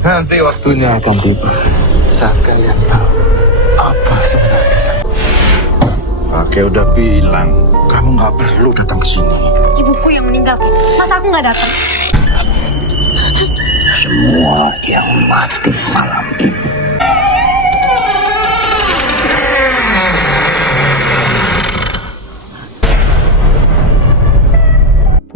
Nanti waktunya akan tiba saat kalian tahu apa sebenarnya sakit. Kakek udah bilang, kamu nggak perlu datang ke sini. Ibuku yang meninggal, masa aku nggak datang? Semua yang mati malam ini.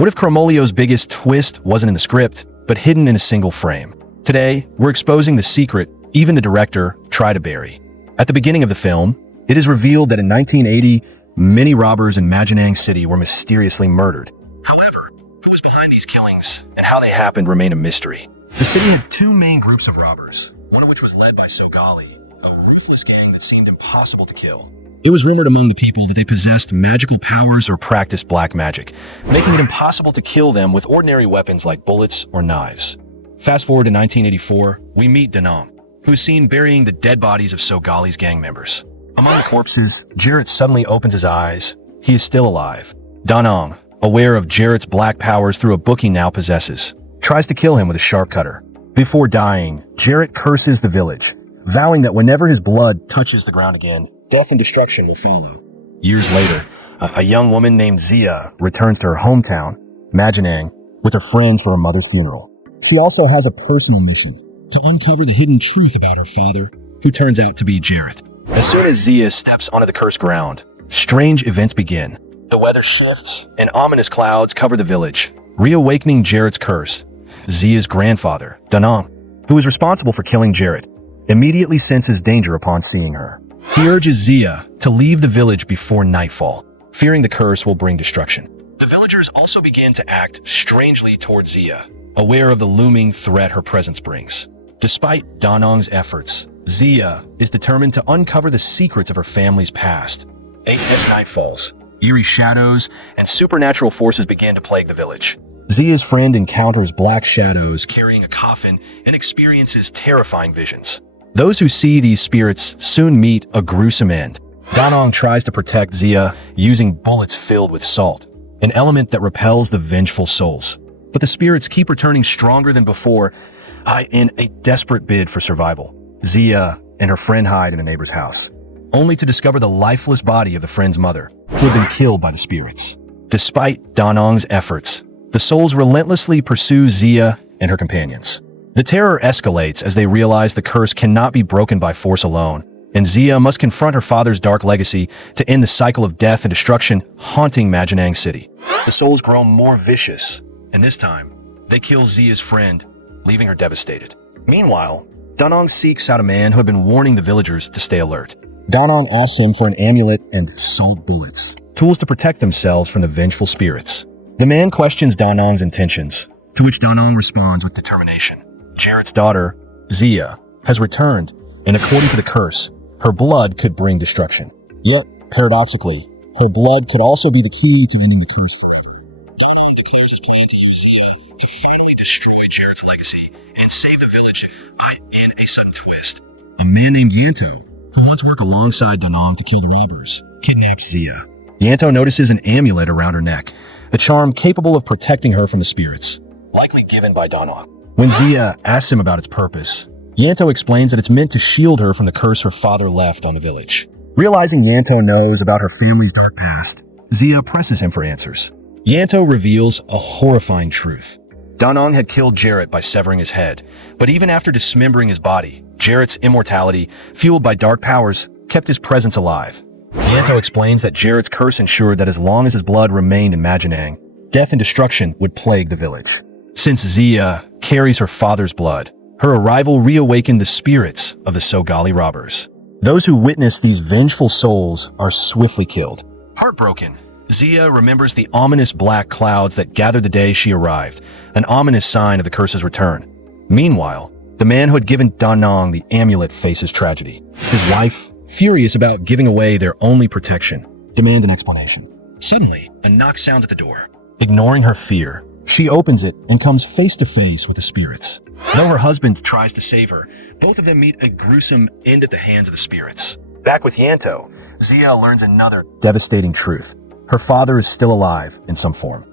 What if Chromolio's biggest twist wasn't in the script, but hidden in a single frame? Today, we're exposing the secret even the director tried to bury. At the beginning of the film, it is revealed that in 1980, many robbers in Majanang City were mysteriously murdered. However, who was behind these killings and how they happened remain a mystery. The city had two main groups of robbers, one of which was led by Sogali, a ruthless gang that seemed impossible to kill. It was rumored among the people that they possessed magical powers or practiced black magic, making it impossible to kill them with ordinary weapons like bullets or knives. Fast forward to 1984, we meet Danong, who is seen burying the dead bodies of Sogali's gang members. Among the corpses, Jarrett suddenly opens his eyes. He is still alive. Danong, aware of Jarrett's black powers through a book he now possesses, tries to kill him with a sharp cutter. Before dying, Jarrett curses the village, vowing that whenever his blood touches the ground again, death and destruction will follow. Years later, a young woman named Zia returns to her hometown, Majanang, with her friends for her mother's funeral. She also has a personal mission to uncover the hidden truth about her father, who turns out to be Jarrett. As soon as Zia steps onto the cursed ground, strange events begin. The weather shifts, and ominous clouds cover the village, reawakening Jarrett's curse. Zia's grandfather, Danong, who is responsible for killing Jarrett, immediately senses danger upon seeing her. He urges Zia to leave the village before nightfall, fearing the curse will bring destruction. The villagers also begin to act strangely towards Zia, aware of the looming threat her presence brings. Despite Danong's efforts, Zia is determined to uncover the secrets of her family's past. As night falls, eerie shadows and supernatural forces begin to plague the village. Zia's friend encounters black shadows carrying a coffin and experiences terrifying visions. Those who see these spirits soon meet a gruesome end. Danong tries to protect Zia using bullets filled with salt, an element that repels the vengeful souls. But the spirits keep returning stronger than before, in a desperate bid for survival. Zia and her friend hide in a neighbor's house, only to discover the lifeless body of the friend's mother, who had been killed by the spirits. Despite Danong's efforts, the souls relentlessly pursue Zia and her companions. The terror escalates as they realize the curse cannot be broken by force alone, and Zia must confront her father's dark legacy to end the cycle of death and destruction haunting Majanang City. The souls grow more vicious, and this time, they kill Zia's friend, leaving her devastated. Meanwhile, Danong seeks out a man who had been warning the villagers to stay alert. Danong asks him for an amulet and salt bullets, tools to protect themselves from the vengeful spirits. The man questions Danong's intentions, to which Danong responds with determination. Jarrett's daughter, Zia, has returned, and according to the curse, her blood could bring destruction. Yet, paradoxically, her blood could also be the key to ending the curse. Danong declares his plan to use Zia to finally destroy Jarrett's legacy and save the village. In a sudden twist, a man named Yanto, who once worked alongside Danong to kill the robbers, kidnaps Zia. Yanto notices an amulet around her neck, a charm capable of protecting her from the spirits, likely given by Danong. When Zia asks him about its purpose, Yanto explains that it's meant to shield her from the curse her father left on the village. Realizing Yanto knows about her family's dark past, Zia presses him for answers. Yanto reveals a horrifying truth. Danong had killed Jarrett by severing his head, but even after dismembering his body, Jarrett's immortality, fueled by dark powers, kept his presence alive. Yanto explains that Jarrett's curse ensured that as long as his blood remained in Majanang, death and destruction would plague the village. Since Zia carries her father's blood, her arrival reawakened the spirits of the Sogali robbers. Those who witness these vengeful souls are swiftly killed. Heartbroken, Zia remembers the ominous black clouds that gathered the day she arrived, an ominous sign of the curse's return. Meanwhile, the man who had given Danong the amulet faces tragedy. His wife, furious about giving away their only protection, demands an explanation. Suddenly, a knock sounds at the door. Ignoring her fear, she opens it and comes face to face with the spirits. Though her husband tries to save her, both of them meet a gruesome end at the hands of the spirits. Back with Yanto, Zia learns another devastating truth. Her father is still alive in some form.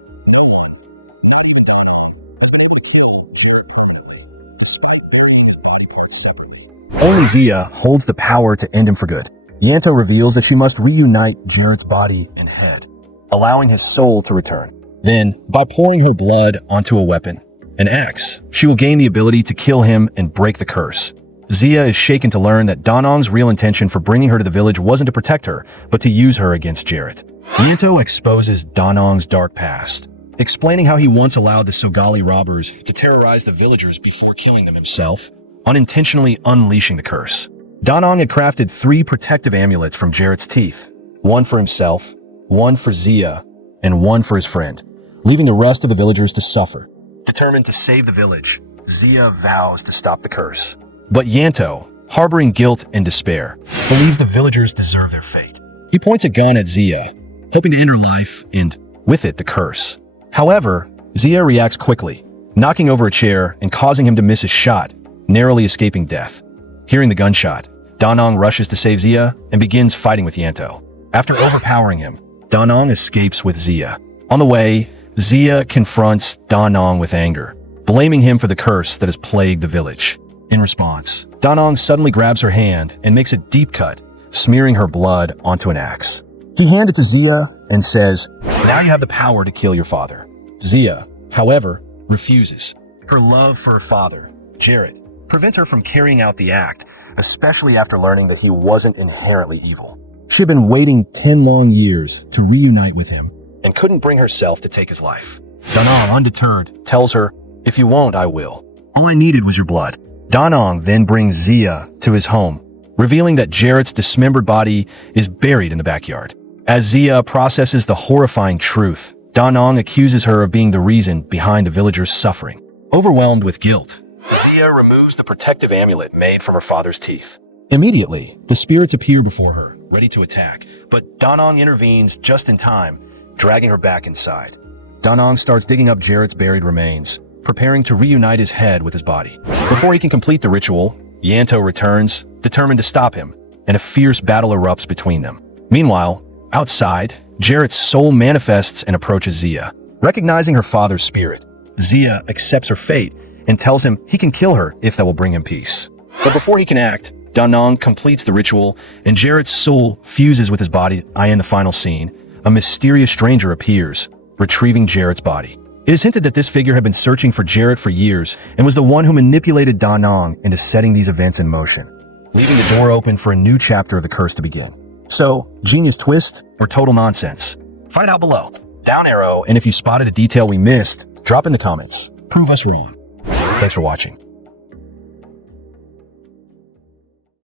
Only Zia holds the power to end him for good. Yanto reveals that she must reunite Jarrett's body and head, allowing his soul to return. Then, by pouring her blood onto a weapon, an axe, she will gain the ability to kill him and break the curse. Zia is shaken to learn that Danong's real intention for bringing her to the village wasn't to protect her, but to use her against Jarrett. Yanto exposes Danong's dark past, explaining how he once allowed the Sogali robbers to terrorize the villagers before killing them himself, unintentionally unleashing the curse. Danong had crafted 3 protective amulets from Jarrett's teeth, one for himself, one for Zia, and one for his friend, leaving the rest of the villagers to suffer. Determined to save the village, Zia vows to stop the curse. But Yanto, harboring guilt and despair, believes the villagers deserve their fate. He points a gun at Zia, hoping to end her life and, with it, the curse. However, Zia reacts quickly, knocking over a chair and causing him to miss his shot, narrowly escaping death. Hearing the gunshot, Danong rushes to save Zia and begins fighting with Yanto. After overpowering him, Danong escapes with Zia. On the way, Zia confronts Danong with anger, blaming him for the curse that has plagued the village. In response, Danong suddenly grabs her hand and makes a deep cut, smearing her blood onto an axe. He hands it to Zia and says, "Now you have the power to kill your father." Zia, however, refuses. Her love for her father, Jarrett, prevents her from carrying out the act, especially after learning that he wasn't inherently evil. She had been waiting 10 long years to reunite with him and couldn't bring herself to take his life. Danong, undeterred, tells her, "If you won't, I will. All I needed was your blood." Danong then brings Zia to his home, revealing that Jarrett's dismembered body is buried in the backyard. As Zia processes the horrifying truth, Danong accuses her of being the reason behind the villagers' suffering. Overwhelmed with guilt, Zia removes the protective amulet made from her father's teeth. Immediately, the spirits appear before her, ready to attack, but Danong intervenes just in time, dragging her back inside. Danong starts digging up Jarrett's buried remains, preparing to reunite his head with his body. Before he can complete the ritual, Yanto returns, determined to stop him, and a fierce battle erupts between them. Meanwhile, outside, Jarrett's soul manifests and approaches Zia. Recognizing her father's spirit, Zia accepts her fate and tells him he can kill her if that will bring him peace. But before he can act, Danong completes the ritual and Jarrett's soul fuses with his body. In the final scene, a mysterious stranger appears, retrieving Jarrett's body. It is hinted that this figure had been searching for Jarrett for years and was the one who manipulated Danong into setting these events in motion, leaving the door open for a new chapter of the curse to begin. So, genius twist or total nonsense? Find out below. Down arrow, and if you spotted a detail we missed, drop in the comments. Prove us wrong. Thanks for watching.